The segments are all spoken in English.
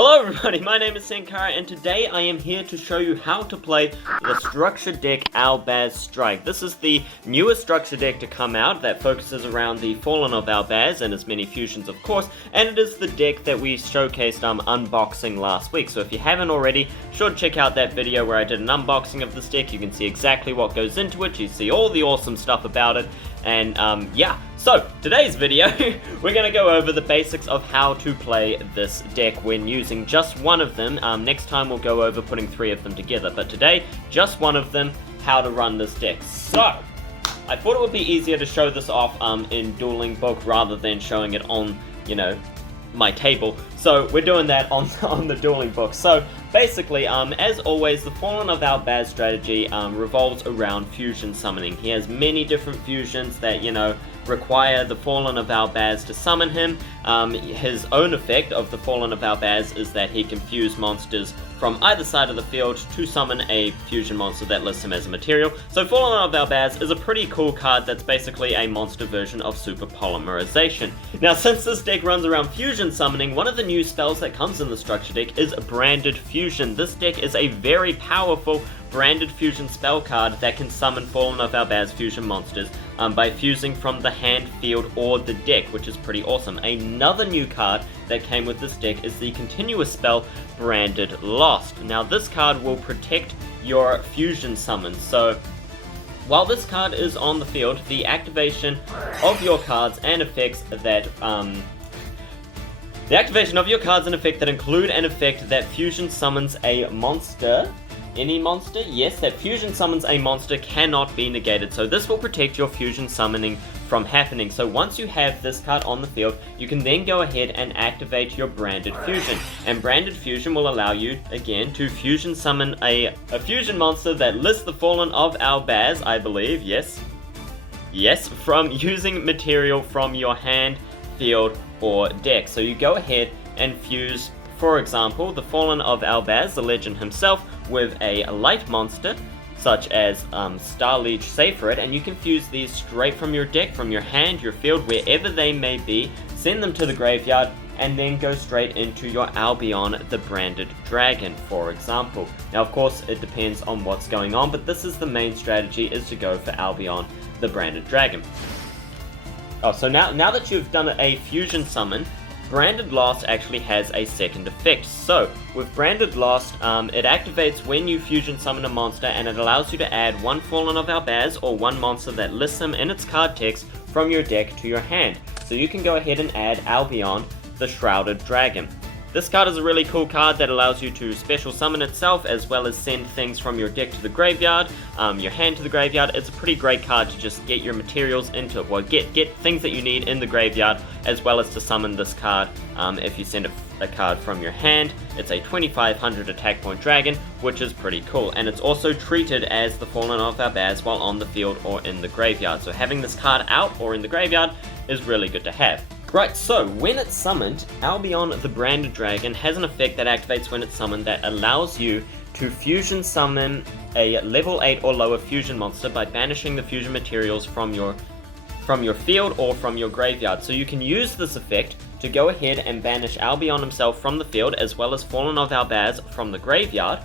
Hello everybody, my name is Sankara and today I am here to show you how to play the structure deck Albaz Strike. This is the newest structure deck to come out that focuses around the Fallen of Albaz and its many fusions of course, and it is the deck that we showcased unboxing last week. So if you haven't already, sure to check out that video where I did an unboxing of this deck. You can see exactly what goes into it, you see all the awesome stuff about it, and yeah. So, today's video, we're going to go over the basics of how to play this deck when using just one of them. Next time we'll go over putting 3 of them together, but today, just one of them, how to run this deck. So, I thought it would be easier to show this off in Dueling Book rather than showing it on, you know, my table. So we're doing that on the Dueling Book. So basically, as always, the Fallen of Albaz strategy revolves around fusion summoning. He has many different fusions that, you know, require the Fallen of Albaz to summon him. His own effect of the Fallen of Albaz is that he can fuse monsters from either side of the field to summon a fusion monster that lists him as a material. So Fallen of Albaz is a pretty cool card that's basically a monster version of Super Polymerization. Now, since this deck runs around fusion summoning, one of the new spells that comes in the structure deck is Branded Fusion. This deck is a very powerful Branded Fusion spell card that can summon Fallen of Albaz fusion monsters by fusing from the hand, field, or the deck, which is pretty awesome. Another new card that came with this deck is the continuous spell Branded Lost. Now this card will protect your fusion summons, so while this card is on the field, the activation of your cards and effects that include an effect that fusion summons a monster. Any monster? Yes, that fusion summons a monster cannot be negated. So this will protect your fusion summoning from happening. So once you have this card on the field, you can then go ahead and activate your Branded Fusion. And Branded Fusion will allow you, again, to fusion summon a fusion monster that lists the Fallen of Albaz, I believe, yes. Yes, from using material from your hand, field, or deck. So you go ahead and fuse, for example, the Fallen of Albaz, the legend himself, with a light monster, such as Starliege Saferit, and you can fuse these straight from your deck, from your hand, your field, wherever they may be, send them to the graveyard, and then go straight into your Albion, the Branded Dragon, for example. Now, of course, it depends on what's going on, but this is the main strategy, is to go for Albion, the Branded Dragon. Oh, so now that you've done a fusion summon, Branded Lost actually has a second effect. So, with Branded Lost, it activates when you fusion summon a monster, and it allows you to add one Fallen of Albaz or one monster that lists him in its card text from your deck to your hand. So you can go ahead and add Albion, the Shrouded Dragon. This card is a really cool card that allows you to special summon itself as well as send things from your deck to the graveyard, your hand to the graveyard. It's a pretty great card to just get your materials into it, well, get things that you need in the graveyard as well as to summon this card. If you send a card from your hand, it's a 2500 attack point dragon, which is pretty cool, and it's also treated as the Fallen of Albaz while on the field or in the graveyard. So having this card out or in the graveyard is really good to have. Right, so when it's summoned, Albion the Branded Dragon has an effect that activates when it's summoned that allows you to fusion summon a level 8 or lower fusion monster by banishing the fusion materials from your field or from your graveyard. So you can use this effect to go ahead and banish Albion himself from the field as well as Fallen of Albaz from the graveyard.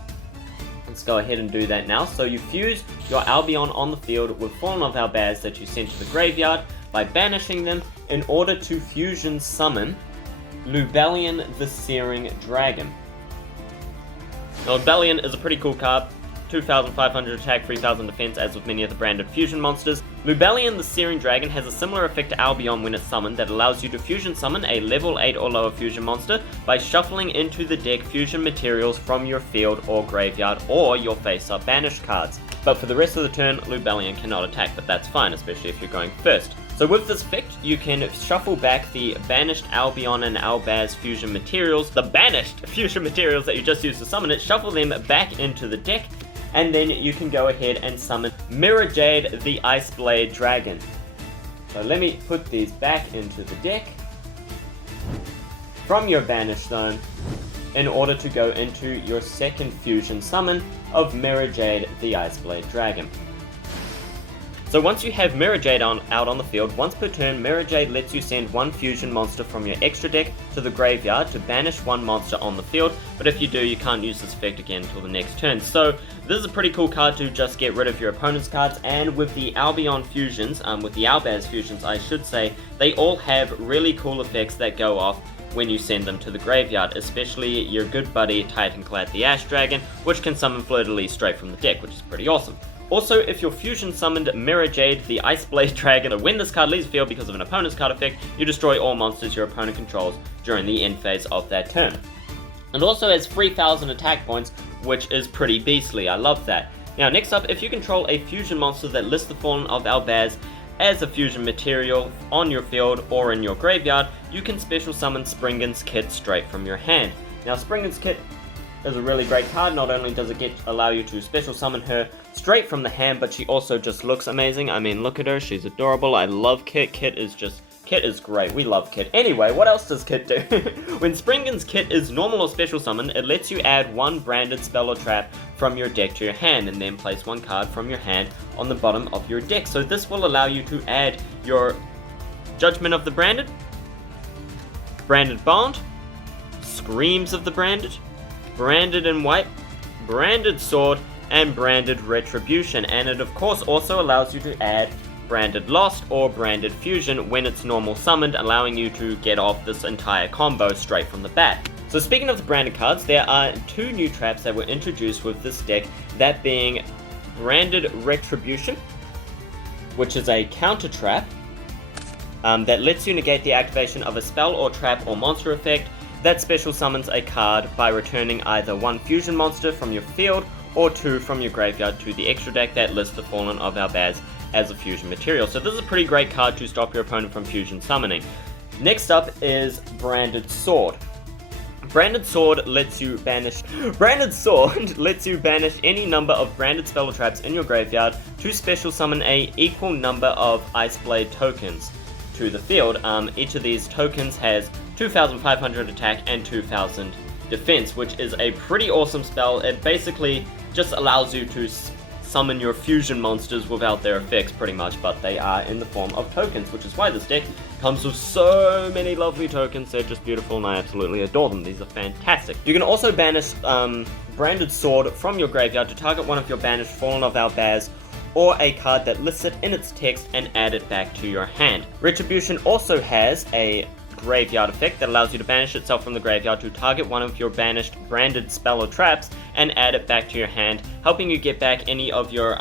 Let's go ahead and do that now. So you fuse your Albion on the field with Fallen of Albaz that you sent to the graveyard by banishing them in order to fusion summon Lubellion the Searing Dragon. Now, Lubellion is a pretty cool card. 2500 attack, 3000 defense, as with many of the branded fusion monsters. Lubellion the Searing Dragon has a similar effect to Albion when it's summoned that allows you to fusion summon a level 8 or lower fusion monster by shuffling into the deck fusion materials from your field or graveyard or your face-up banished cards. But for the rest of the turn, Lubellion cannot attack, but that's fine, especially if you're going first. So with this effect, you can shuffle back the banished Albion and Albaz fusion materials, the banished fusion materials that you just used to summon it, shuffle them back into the deck, and then you can go ahead and summon Mirror Jade the Iceblade Dragon. So let me put these back into the deck from your banished zone in order to go into your second fusion summon of Mirror Jade the Iceblade Dragon. So once you have Mirror Jade out on the field, once per turn, Mirror Jade lets you send one fusion monster from your extra deck to the graveyard to banish one monster on the field, but if you do, you can't use this effect again until the next turn. So this is a pretty cool card to just get rid of your opponent's cards, and with the Albion fusions, with the Albaz fusions I should say, they all have really cool effects that go off when you send them to the graveyard, especially your good buddy Titanclad the Ash Dragon, which can summon Fleur-de-Lis straight from the deck, which is pretty awesome. Also, if you're fusion summoned Mirror Jade the Ice Blade Dragon, when this card leaves the field because of an opponent's card effect, you destroy all monsters your opponent controls during the end phase of that turn. And also has 3,000 attack points, which is pretty beastly, I love that. Now next up, if you control a fusion monster that lists the Fallen of Albaz as a fusion material on your field or in your graveyard, you can special summon Springan's Kit straight from your hand. Now Springan's Kit is a really great card. Not only does it allow you to special summon her straight from the hand, but she also just looks amazing. I mean, look at her, she's adorable. I love Kit. Kit is great. We love Kit. Anyway, what else does Kit do? When Springan's Kit is normal or special summon, it lets you add one branded spell or trap from your deck to your hand, and then place one card from your hand on the bottom of your deck. So this will allow you to add your Judgment of the Branded, Branded Bond, Screams of the Branded, Branded and White, Branded Sword, and Branded Retribution. And it of course also allows you to add Branded Lost or Branded Fusion when it's normal summoned, allowing you to get off this entire combo straight from the bat. So speaking of the branded cards, there are two new traps that were introduced with this deck, that being Branded Retribution, which is a counter trap that lets you negate the activation of a spell or trap or monster effect that special summons a card by returning either one fusion monster from your field or two from your graveyard to the extra deck that lists the Fallen of Albaz as a fusion material. So this is a pretty great card to stop your opponent from fusion summoning. Next up is Branded Sword. Branded Sword lets you banish any number of branded spell or traps in your graveyard to special summon a equal number of Ice Blade tokens to the field. Each of these tokens has 2,500 attack and 2,000 defense, which is a pretty awesome spell. It basically just allows you to summon your fusion monsters without their effects pretty much, but they are in the form of tokens, which is why this deck comes with so many lovely tokens. They're just beautiful and I absolutely adore them. These are fantastic. You can also banish Branded Sword from your graveyard to target one of your banished Fallen of Albaz or a card that lists it in its text and add it back to your hand. Retribution also has a graveyard effect that allows you to banish itself from the graveyard to target one of your banished branded spell or traps and add it back to your hand, helping you get back any of your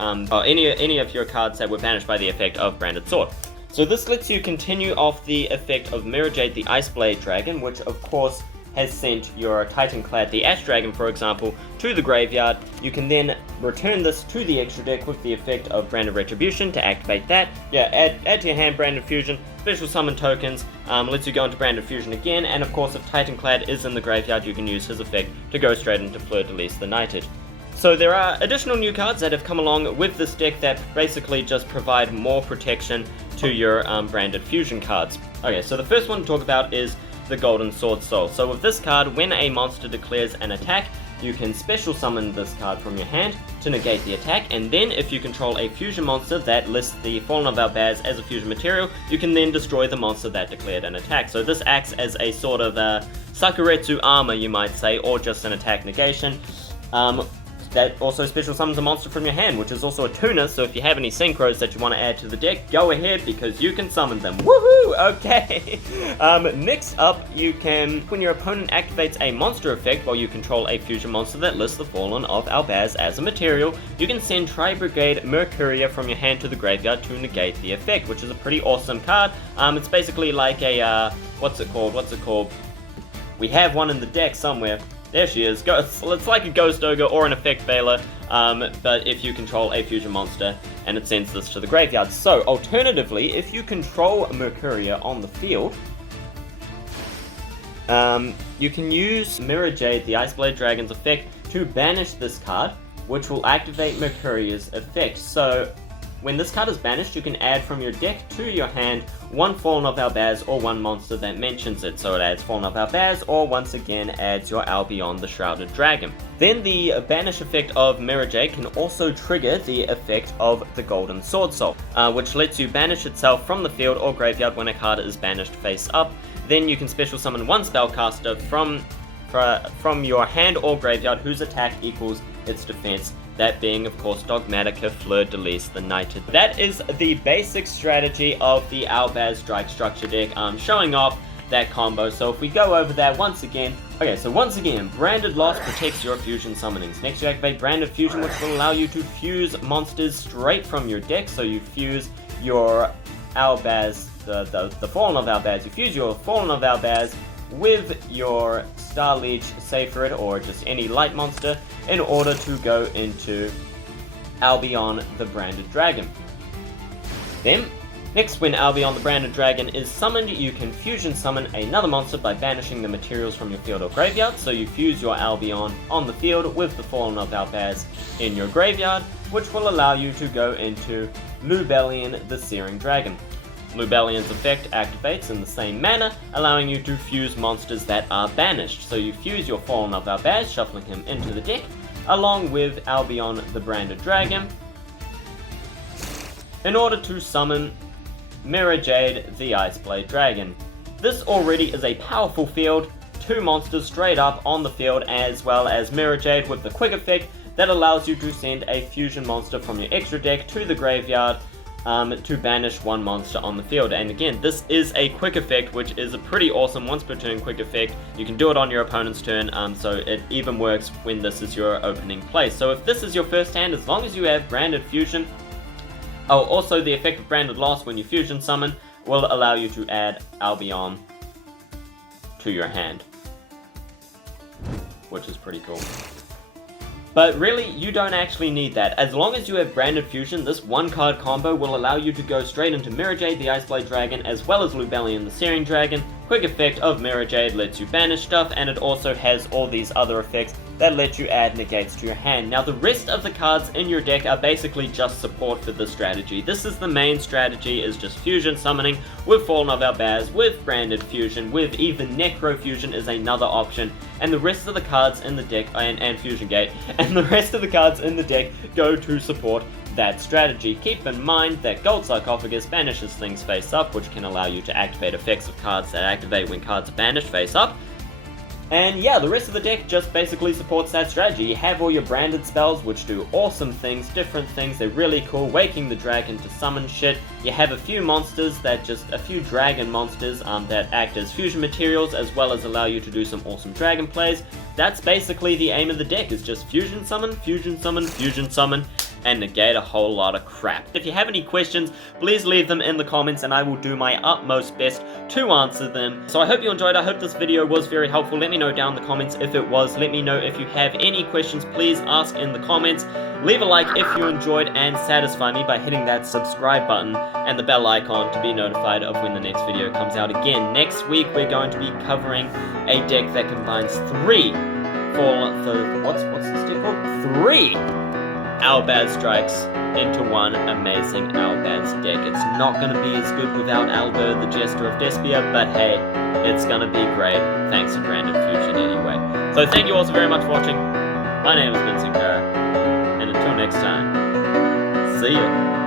cards that were banished by the effect of Branded Sword. So this lets you continue off the effect of Mirror Jade the Ice Blade Dragon, which of course has sent your Titanclad the Ash Dragon, for example, to the graveyard. You can then return this to the extra deck with the effect of Branded Retribution to activate that. Yeah, add to your hand Branded Fusion, special summon tokens, lets you go into Branded Fusion again, and of course if Titanclad is in the graveyard, you can use his effect to go straight into Fleur-de-Lis the Knighted. So there are additional new cards that have come along with this deck that basically just provide more protection to your Branded Fusion cards. Okay, so the first one to talk about is the Golden Sword Soul. So with this card, when a monster declares an attack, you can special summon this card from your hand to negate the attack, and then if you control a fusion monster that lists the Fallen of Albaz as a fusion material, you can then destroy the monster that declared an attack. So this acts as a sort of Sakuretsu armor, you might say, or just an attack negation. That also special summons a monster from your hand, which is also a tuner, so if you have any synchros that you want to add to the deck, go ahead, because you can summon them. Woohoo! Okay! Next up, you can, when your opponent activates a monster effect while you control a fusion monster that lists the Fallen of Albaz as a material, you can send Tri-Brigade Mercuria from your hand to the graveyard to negate the effect, which is a pretty awesome card. It's basically like a, what's it called? We have one in the deck somewhere. There she is. It's like a Ghost Ogre or an Effect Veiler, but if you control a fusion monster, and it sends this to the graveyard. So, alternatively, if you control Mercuria on the field, you can use Mirror Jade, the Ice Blade Dragon's effect, to banish this card, which will activate Mercuria's effect. So, when this card is banished, you can add from your deck to your hand one Fallen of Albaz or one monster that mentions it. So it adds Fallen of Albaz, or once again adds your Albion the Shrouded Dragon. Then the banish effect of Mirror Jade can also trigger the effect of the Golden Sword Soul, which lets you banish itself from the field or graveyard when a card is banished face up. Then you can special summon one spellcaster from your hand or graveyard whose attack equals its defense, that being of course Dogmatica Fleur-de-Lis the Knighted. That is the basic strategy of the Albaz Strike Structure Deck, showing off that combo. So if we go over that once again, Branded Loss protects your fusion summonings. Next you activate Branded Fusion, which will allow you to fuse monsters straight from your deck. So you fuse your Albaz, the Fallen of Albaz, you fuse your Fallen of Albaz with your Star Liege Seyfried or just any light monster in order to go into Albion the Branded Dragon. Then, next, when Albion the Branded Dragon is summoned, you can fusion summon another monster by banishing the materials from your field or graveyard. So you fuse your Albion on the field with the Fallen of Albaz in your graveyard, which will allow you to go into Lubellion the Searing Dragon. Lubellion's effect activates in the same manner, allowing you to fuse monsters that are banished. So you fuse your Fallen of Albaz, shuffling him into the deck, along with Albion the Branded Dragon, in order to summon Mirror Jade the Iceblade Dragon. This already is a powerful field, 2 monsters straight up on the field, as well as Mirror Jade with the quick effect that allows you to send a fusion monster from your extra deck to the graveyard to banish one monster on the field. And again, this is a quick effect, which is a pretty awesome once per turn quick effect. You can do it on your opponent's turn, so it even works when this is your opening play. So if this is your first hand, as long as you have Branded Fusion, also the effect of Branded Loss when you fusion summon will allow you to add Albion to your hand, which is pretty cool. But really, you don't actually need that. As long as you have Branded Fusion, this one card combo will allow you to go straight into Mirror Jade the Iceblade Dragon, as well as Lubellion the Searing Dragon. Quick effect of Mirror Jade lets you banish stuff, and it also has all these other effects that let you add negates to your hand. Now the rest of the cards in your deck are basically just support for this strategy. This is the main strategy, is just fusion summoning with Fallen of Albaz, with Branded Fusion, with even Necro Fusion is another option, and the rest of the cards in the deck, and Fusion Gate, and the rest of the cards in the deck go to support that strategy. Keep in mind that Gold Sarcophagus banishes things face up, which can allow you to activate effects of cards that activate when cards are banished face up. And yeah, the rest of the deck just basically supports that strategy. You have all your branded spells, which do awesome things, different things, they're really cool. Waking the Dragon to summon shit. You have a few monsters a few dragon monsters that act as fusion materials, as well as allow you to do some awesome dragon plays. That's basically the aim of the deck, is just fusion summon, fusion summon, fusion summon, and negate a whole lot of crap. If you have any questions, please leave them in the comments and I will do my utmost best to answer them. So I hope you enjoyed. I hope this video was very helpful. Let me know down in the comments if it was. Let me know if you have any questions. Please ask in the comments. Leave a like if you enjoyed, and satisfy me by hitting that subscribe button and the bell icon to be notified of when the next video comes out. Again, next week we're going to be covering a deck that combines 3 what's this deck called? 3 Albaz Strikes into one amazing Albaz deck. It's not going to be as good without Albert, the Jester of Despia, but hey, it's going to be great thanks to Branded Fusion anyway. So thank you all so very much for watching. My name is Vincent Kara, and until next time, see ya.